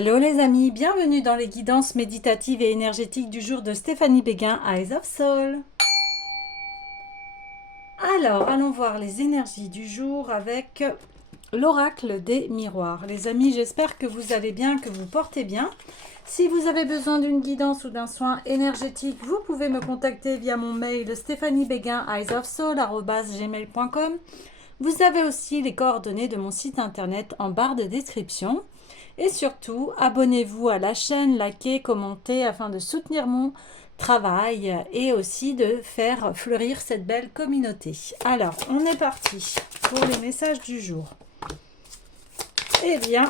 Hello les amis, bienvenue dans les guidances méditatives et énergétiques du jour de Stéphanie Béguin, Eyes of Soul. Alors, allons voir les énergies du jour avec l'oracle des miroirs. Les amis, j'espère que vous allez bien, que vous portez bien. Si vous avez besoin d'une guidance ou d'un soin énergétique, vous pouvez me contacter via mon mail stephaniebéguin@gmail.com. Vous avez aussi les coordonnées de mon site internet en barre de description. Et surtout, abonnez-vous à la chaîne, likez, commentez afin de soutenir mon travail et aussi de faire fleurir cette belle communauté. Alors, on est parti pour les messages du jour. Eh bien,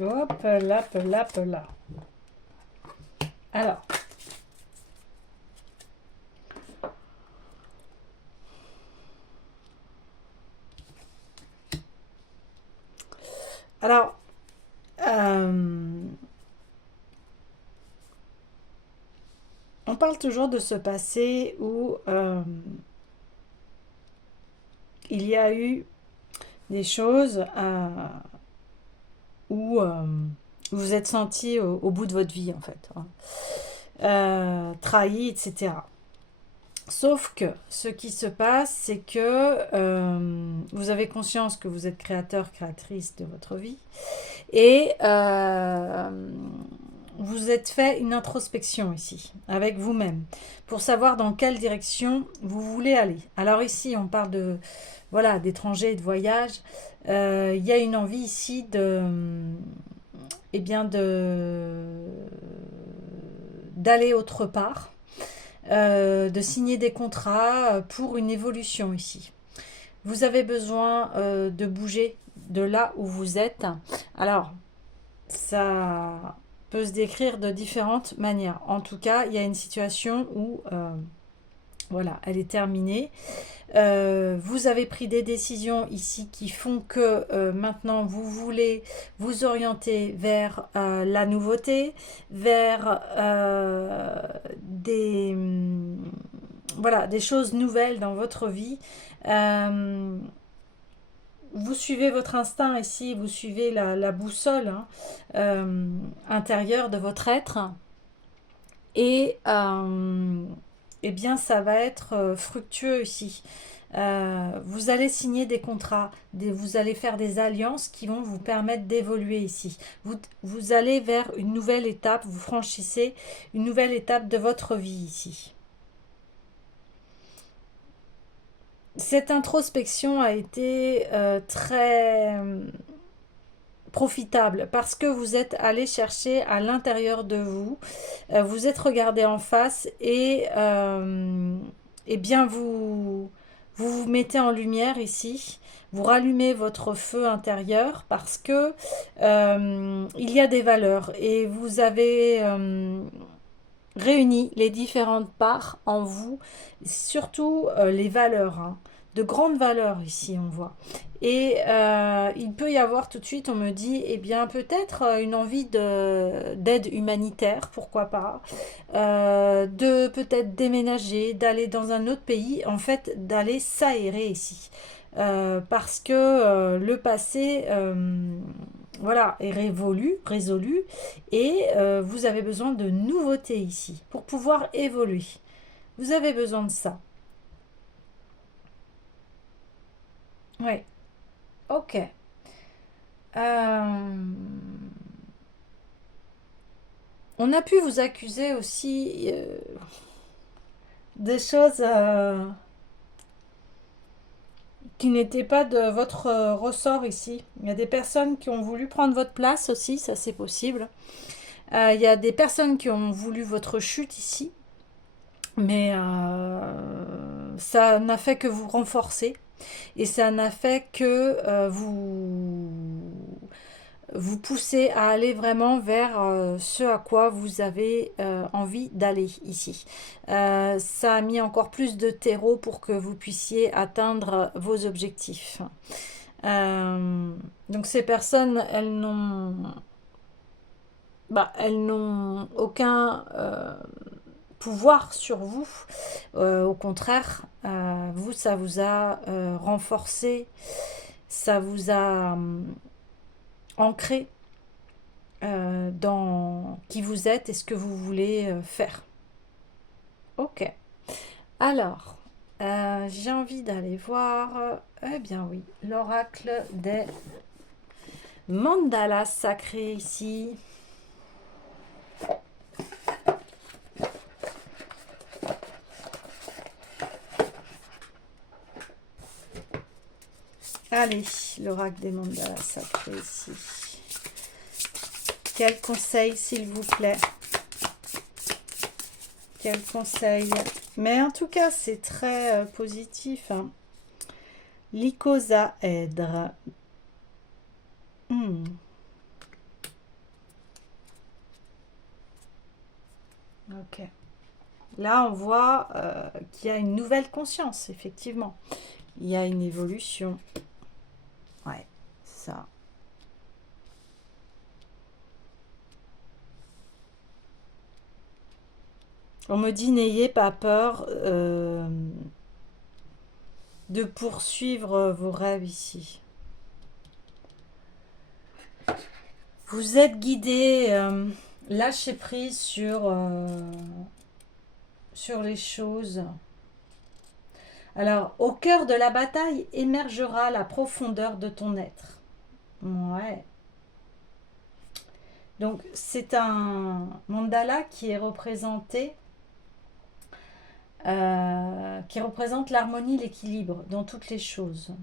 hop là, là. Alors, alors, on parle toujours de ce passé où il y a eu des choses où vous vous êtes senti au bout de votre vie en fait, trahi, etc. Sauf que ce qui se passe, c'est que vous avez conscience que vous êtes créateur, créatrice de votre vie et vous êtes fait une introspection ici, avec vous-même, pour savoir dans quelle direction vous voulez aller. Alors ici, on parle de, voilà, d'étrangers et de voyage. Il y a une envie ici de, eh bien d'aller autre part, de signer des contrats pour une évolution ici. Vous avez besoin de bouger de là où vous êtes. Alors, ça peut se décrire de différentes manières. En tout cas, il y a une situation où, voilà, elle est terminée. Vous avez pris des décisions ici qui font que maintenant vous voulez vous orienter vers la nouveauté, vers voilà, des choses nouvelles dans votre vie. Vous suivez votre instinct ici, vous suivez la boussole intérieure de votre être et eh bien ça va être fructueux ici. Vous allez signer des contrats, vous allez faire des alliances qui vont vous permettre d'évoluer ici. Vous allez vers une nouvelle étape, vous franchissez une nouvelle étape de votre vie ici. Cette introspection a été très profitable parce que vous êtes allé chercher à l'intérieur de vous, vous êtes regardé en face et eh bien vous mettez en lumière ici, vous rallumez votre feu intérieur parce que il y a des valeurs et vous avez réuni les différentes parts en vous, surtout les valeurs, de grandes valeurs ici on voit. Et il peut y avoir tout de suite, on me dit, eh bien peut-être une envie d'aide humanitaire, pourquoi pas, de peut-être déménager, d'aller dans un autre pays, en fait d'aller s'aérer ici. Parce que le passé voilà, est résolu et vous avez besoin de nouveautés ici pour pouvoir évoluer. Vous avez besoin de ça. Oui, ok. On a pu vous accuser aussi des choses qui n'étaient pas de votre ressort ici. Il y a des personnes qui ont voulu prendre votre place aussi, ça c'est possible. Il y a des personnes qui ont voulu votre chute ici. Mais ça n'a fait que vous renforcer et ça n'a fait que vous pousser à aller vraiment vers ce à quoi vous avez envie d'aller ici. Ça a mis encore plus de terreau pour que vous puissiez atteindre vos objectifs. Euh, donc ces personnes, elles n'ont aucun pouvoir sur vous. Au contraire, vous, ça vous a renforcé, ça vous a ancré dans qui vous êtes et ce que vous voulez faire. Ok. Alors, j'ai envie d'aller voir, eh bien oui, l'oracle des mandalas sacrés ici. Allez, l'oracle des mandalas sacrés ici. Quel conseil, s'il vous plaît? Quel conseil? Mais en tout cas, c'est très positif. Hein. L'icosaèdre. Ok. Là, on voit qu'il y a une nouvelle conscience, effectivement. Il y a une évolution. Ouais, ça. On me dit, n'ayez pas peur de poursuivre vos rêves ici. Vous êtes guidé, lâchez prise sur les choses. Alors, au cœur de la bataille émergera la profondeur de ton être. Ouais. Donc, c'est un mandala qui représente l'harmonie, l'équilibre dans toutes les choses.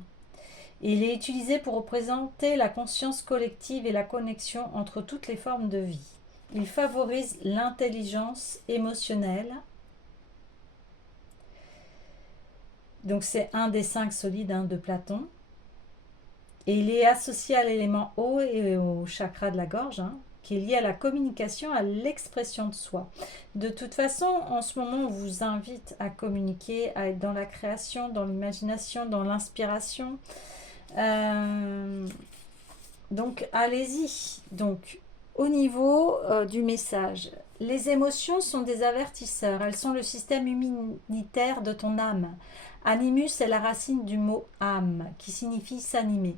Et il est utilisé pour représenter la conscience collective et la connexion entre toutes les formes de vie. Il favorise l'intelligence émotionnelle. Donc c'est un des 5 solides de Platon. Et il est associé à l'élément eau et au chakra de la gorge, qui est lié à la communication, à l'expression de soi. De toute façon, en ce moment, on vous invite à communiquer, à être dans la création, dans l'imagination, dans l'inspiration. Donc, allez-y. Donc, au niveau du message, les émotions sont des avertisseurs. Elles sont le système immunitaire de ton âme. Animus est la racine du mot âme, qui signifie s'animer.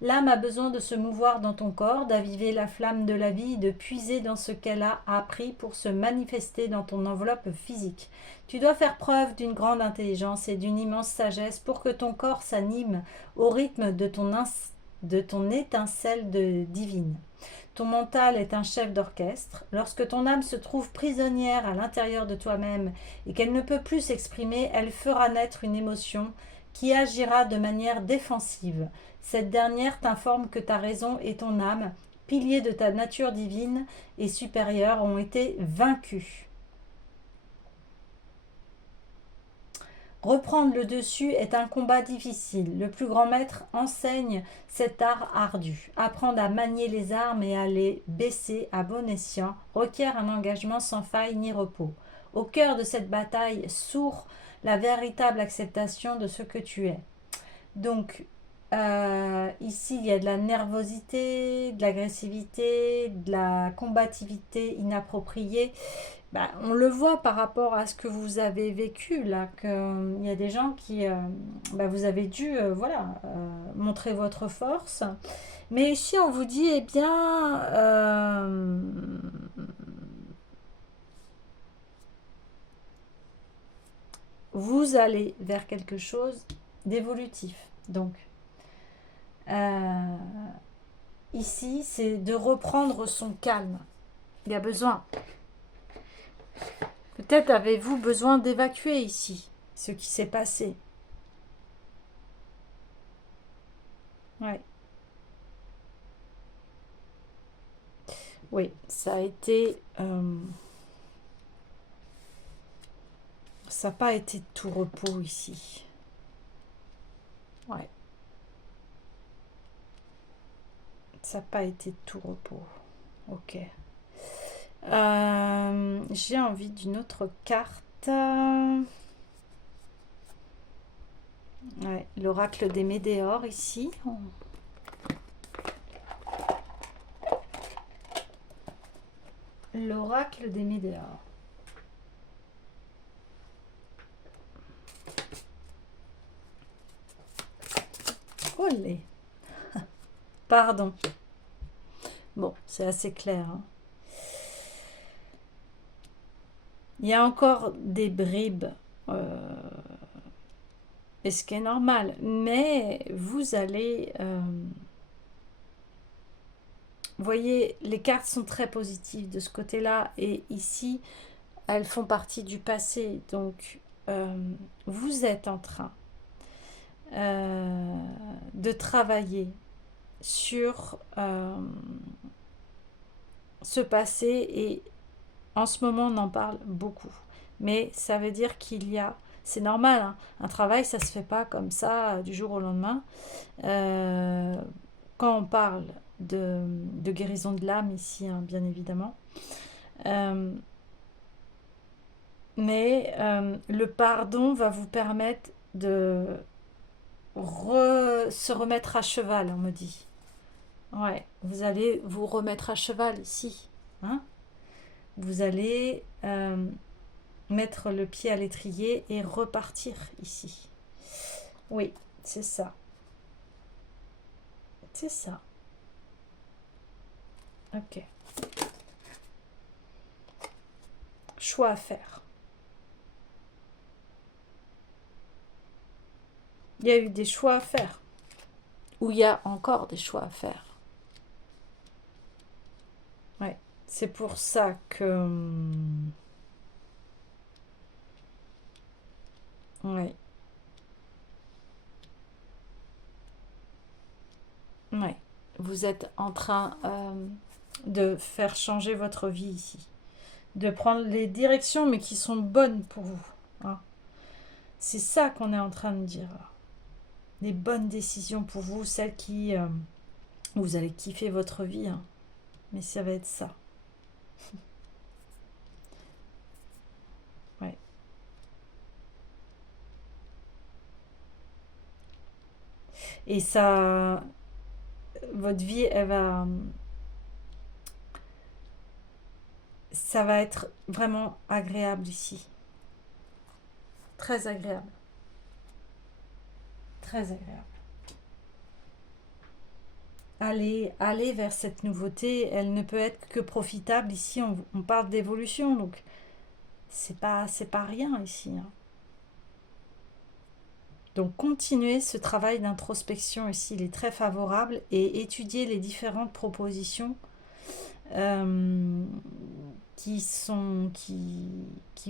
L'âme a besoin de se mouvoir dans ton corps, d'aviver la flamme de la vie, de puiser dans ce qu'elle a appris pour se manifester dans ton enveloppe physique. Tu dois faire preuve d'une grande intelligence et d'une immense sagesse pour que ton corps s'anime au rythme de ton étincelle divine. Ton mental est un chef d'orchestre. Lorsque ton âme se trouve prisonnière à l'intérieur de toi-même et qu'elle ne peut plus s'exprimer, elle fera naître une émotion qui agira de manière défensive. Cette dernière t'informe que ta raison et ton âme, piliers de ta nature divine et supérieure, ont été vaincus. Reprendre le dessus est un combat difficile. Le plus grand maître enseigne cet art ardu. Apprendre à manier les armes et à les baisser à bon escient requiert un engagement sans faille ni repos. Au cœur de cette bataille sourd la véritable acceptation de ce que tu es. Donc, ici, il y a de la nervosité, de l'agressivité, de la combativité inappropriée. On le voit par rapport à ce que vous avez vécu là, qu'il y a des gens qui, vous avez dû, montrer votre force. Mais ici, on vous dit, eh bien, vous allez vers quelque chose d'évolutif. Donc, ici, c'est de reprendre son calme. Il y a besoin. Peut-être avez-vous besoin d'évacuer ici ce qui s'est passé. Ouais. Oui, ça a été ça n'a pas été de tout repos ici. Ouais, ça n'a pas été de tout repos. Ok. J'ai envie d'une autre carte. Ouais, l'oracle des Médéors ici. L'oracle des Médéors. Olé. Pardon. Bon, c'est assez clair. Hein. Il y a encore des bribes, et ce qui est normal, mais vous allez... vous voyez, les cartes sont très positives de ce côté-là, et ici, elles font partie du passé. Donc, vous êtes en train de travailler sur ce passé, et en ce moment, on en parle beaucoup. Mais ça veut dire qu'il y a... C'est normal, hein, un travail, ça se fait pas comme ça du jour au lendemain. Quand on parle de guérison de l'âme ici, hein, bien évidemment. Mais le pardon va vous permettre de se remettre à cheval, on me dit. Ouais, vous allez vous remettre à cheval ici. Hein. Vous allez mettre le pied à l'étrier et repartir ici. Oui, c'est ça. C'est ça. Ok. Choix à faire. Il y a eu des choix à faire. Ou il y a encore des choix à faire. Ouais. C'est pour ça que... Ouais. Ouais. Vous êtes en train de faire changer votre vie ici. De prendre les directions, mais qui sont bonnes pour vous. Hein. C'est ça qu'on est en train de dire. Les bonnes décisions pour vous, celles qui... vous allez kiffer votre vie. Hein. Mais ça va être ça. Ouais. Et ça... Votre vie, elle va... Ça va être vraiment agréable ici. Très agréable. Très agréable. Allez vers cette nouveauté, elle ne peut être que profitable. Ici, on parle d'évolution, donc c'est pas rien ici. Hein. Donc continuez ce travail d'introspection ici, il est très favorable, et étudiez les différentes propositions euh, qui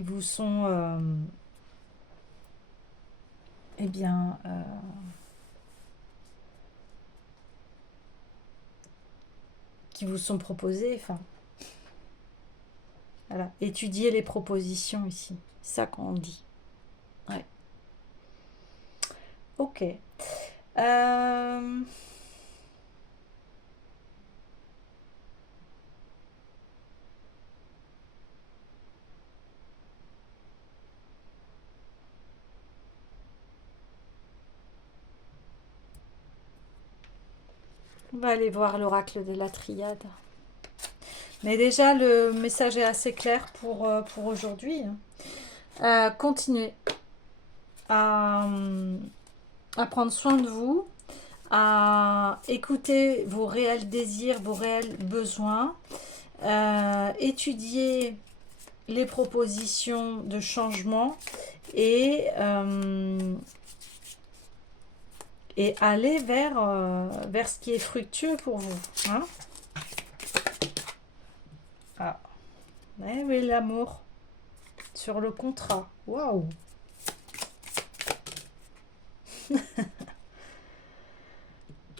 vous sont eh bien qui vous sont proposées. Enfin, voilà, étudiez les propositions ici, c'est ça qu'on dit. Ouais. Ok. Euh, On va aller voir l'oracle de la triade. Mais déjà, le message est assez clair pour aujourd'hui. Continuez à, à prendre soin de vous, à écouter vos réels désirs, vos réels besoins, étudier les propositions de changement, et aller vers ce qui est fructueux pour vous. Hein. Ah, oui, l'amour sur le contrat. Waouh!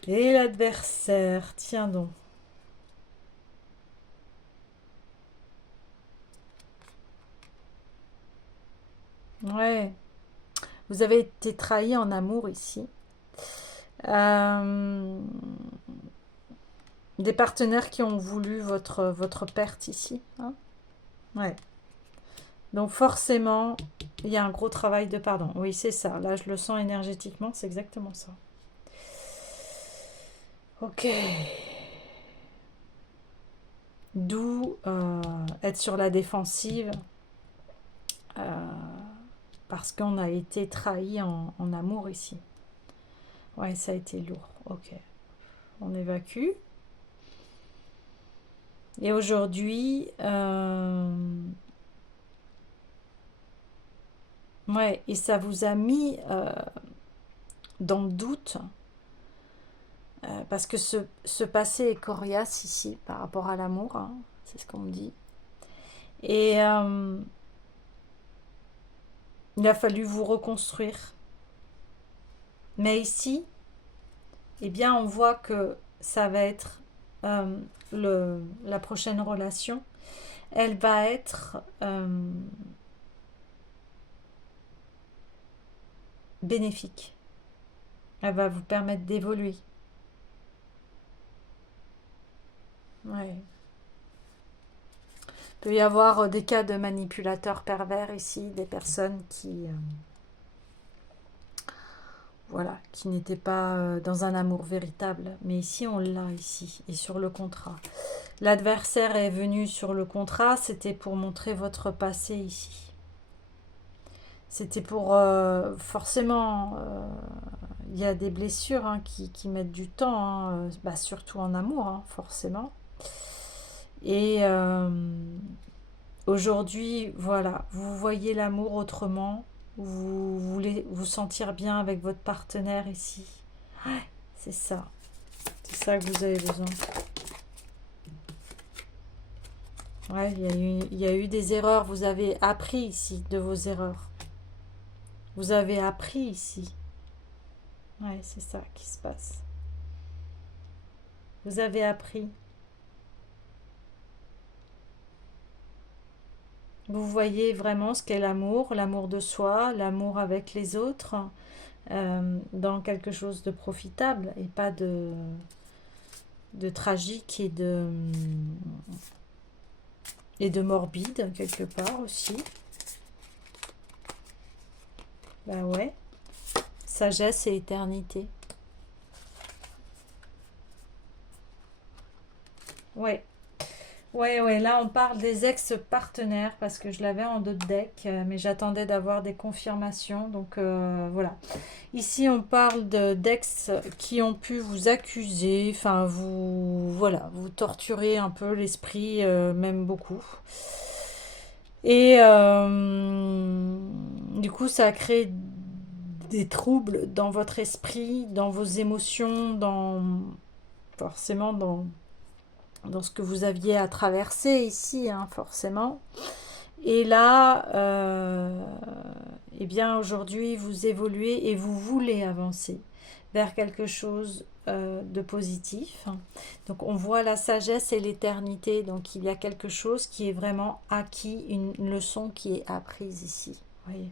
Et l'adversaire, tiens donc. Ouais. Vous avez été trahi en amour ici. Euh, des partenaires qui ont voulu votre perte ici, hein. Ouais. Donc forcément, il y a un gros travail de pardon. Oui, c'est ça. Là, je le sens énergétiquement, c'est exactement ça. Ok. D'où être sur la défensive euh, parce qu'on a été trahi en amour ici. Ouais, ça a été lourd. Ok. On évacue. Et aujourd'hui, ouais, et ça vous a mis dans le doute, parce que ce passé est coriace ici par rapport à l'amour, hein, c'est ce qu'on me dit. Et il a fallu vous reconstruire. Mais ici, eh bien, on voit que ça va être euh, la prochaine relation. Elle va être bénéfique. Elle va vous permettre d'évoluer. Ouais. Il peut y avoir des cas de manipulateurs pervers ici, des personnes qui, voilà, qui n'étaient pas dans un amour véritable. Mais ici, on l'a ici, et sur le contrat. L'adversaire est venu sur le contrat, c'était pour montrer votre passé ici. C'était pour, forcément, il y a des blessures hein, qui mettent du temps, hein, bah, surtout en amour, hein, forcément. Et aujourd'hui, voilà, vous voyez l'amour autrement, vous voulez vous sentir bien avec votre partenaire ici. Ouais, c'est ça que vous avez besoin. Ouais, il y a eu des erreurs, vous avez appris ici de vos erreurs. Vous avez appris ici. Ouais, c'est ça qui se passe. Vous avez appris. Vous voyez vraiment ce qu'est l'amour, l'amour de soi, l'amour avec les autres, dans quelque chose de profitable et pas de tragique et de morbide quelque part aussi. Bah ouais, sagesse et éternité. Ouais, ouais, là on parle des ex-partenaires parce que je l'avais en d'autres decks, mais j'attendais d'avoir des confirmations, donc voilà. Ici on parle d'ex qui ont pu vous accuser, enfin vous, voilà, vous torturez un peu l'esprit, même beaucoup. Et du coup ça a créé des troubles dans votre esprit, dans vos émotions, forcément dans ce que vous aviez à traverser ici, hein, forcément. Et là, eh bien aujourd'hui, vous évoluez et vous voulez avancer vers quelque chose de positif. Donc on voit la sagesse et l'éternité. Donc il y a quelque chose qui est vraiment acquis, une leçon qui est apprise ici. Vous voyez.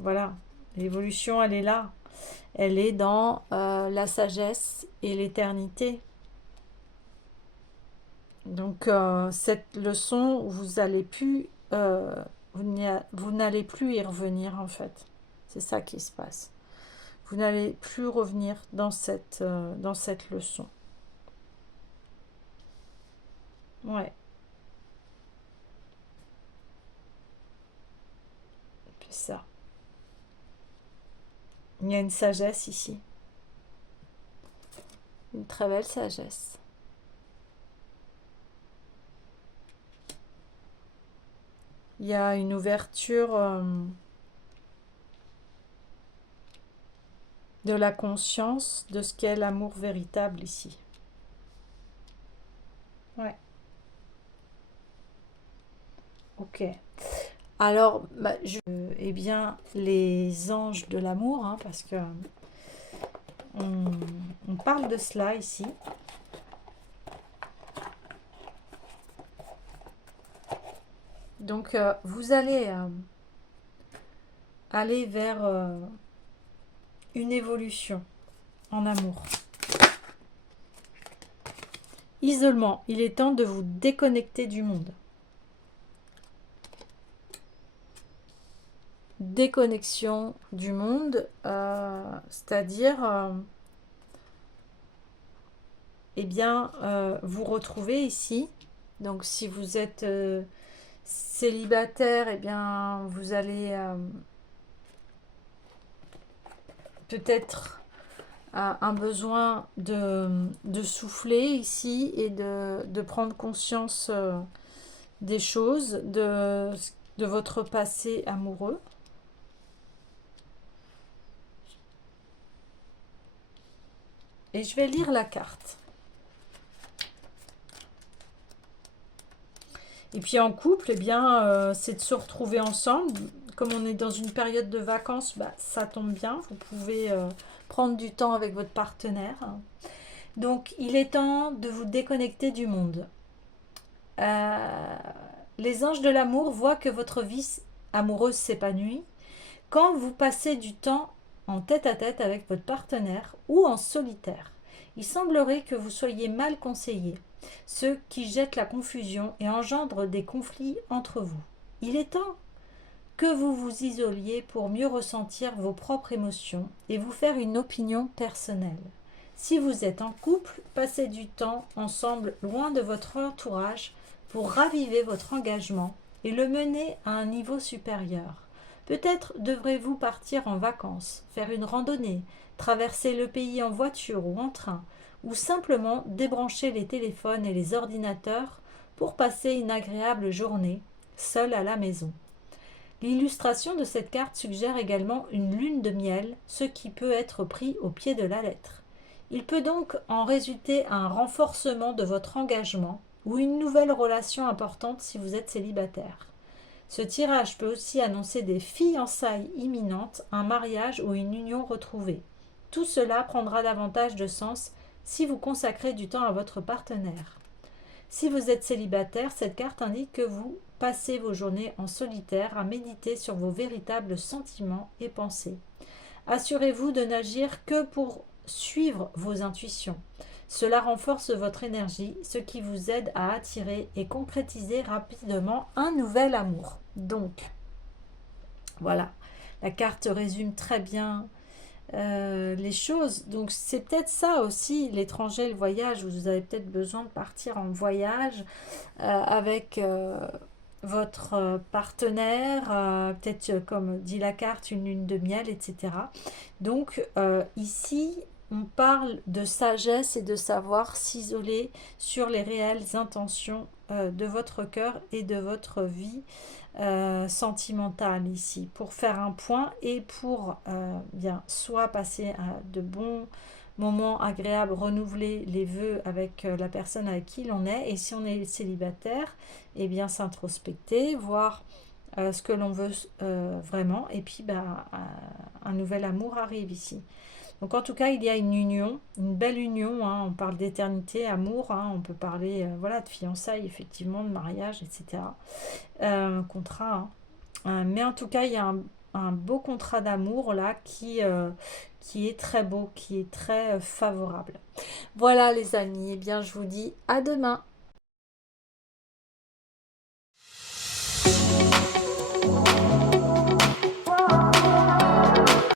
Voilà, l'évolution, elle est là. Elle est dans la sagesse et l'éternité. Donc cette leçon, vous n'allez plus y revenir en fait. C'est ça qui se passe. Vous n'allez plus revenir dans cette leçon. Ouais, c'est ça. Il y a une sagesse ici. Une très belle sagesse. Il y a une ouverture de la conscience de ce qu'est l'amour véritable ici. Ouais, ok. Alors, bah, eh bien, les anges de l'amour, hein, parce que on, on parle de cela ici. Donc, vous allez aller vers une évolution en amour. Isolement, il est temps de vous déconnecter du monde. Déconnexion du monde, c'est-à-dire, eh bien, vous retrouvez ici. Donc, si vous êtes célibataire, eh bien, vous allez peut-être un besoin de souffler ici et de prendre conscience des choses, de votre passé amoureux. Et je vais lire la carte. Et puis en couple, eh bien, c'est de se retrouver ensemble. Comme on est dans une période de vacances, bah, ça tombe bien. Vous pouvez prendre du temps avec votre partenaire. Donc, il est temps de vous déconnecter du monde. Les anges de l'amour voient que votre vie amoureuse s'épanouit quand vous passez du temps en tête-à-tête avec votre partenaire ou en solitaire. Il semblerait que vous soyez mal conseillé, ce qui jette la confusion et engendre des conflits entre vous. Il est temps que vous vous isoliez pour mieux ressentir vos propres émotions et vous faire une opinion personnelle. Si vous êtes en couple, passez du temps ensemble loin de votre entourage pour raviver votre engagement et le mener à un niveau supérieur. Peut-être devrez-vous partir en vacances, faire une randonnée, traverser le pays en voiture ou en train, ou simplement débrancher les téléphones et les ordinateurs pour passer une agréable journée, seul à la maison. L'illustration de cette carte suggère également une lune de miel, ce qui peut être pris au pied de la lettre. Il peut donc en résulter un renforcement de votre engagement ou une nouvelle relation importante si vous êtes célibataire. Ce tirage peut aussi annoncer des fiançailles imminentes, un mariage ou une union retrouvée. Tout cela prendra davantage de sens si vous consacrez du temps à votre partenaire. Si vous êtes célibataire, cette carte indique que vous passez vos journées en solitaire à méditer sur vos véritables sentiments et pensées. Assurez-vous de n'agir que pour suivre vos intuitions. Cela renforce votre énergie, ce qui vous aide à attirer et concrétiser rapidement un nouvel amour. Donc, voilà, la carte résume très bien les choses. Donc, c'est peut-être ça aussi, l'étranger, le voyage. Vous avez peut-être besoin de partir en voyage avec votre partenaire, peut-être comme dit la carte, une lune de miel, etc. Donc, ici, on parle de sagesse et de savoir s'isoler sur les réelles intentions de votre cœur et de votre vie sentimentale ici, pour faire un point et pour bien soit passer de bons moments agréables, renouveler les vœux avec la personne avec qui l'on est, et si on est célibataire, et bien s'introspecter, voir ce que l'on veut vraiment, et puis un nouvel amour arrive ici. Donc en tout cas, il y a une union, une belle union, hein, on parle d'éternité, amour, hein, on peut parler voilà, de fiançailles, effectivement, de mariage, etc. Contrat. Hein. Mais en tout cas, il y a un beau contrat d'amour là qui est très beau, qui est très favorable. Voilà les amis, eh bien je vous dis à demain.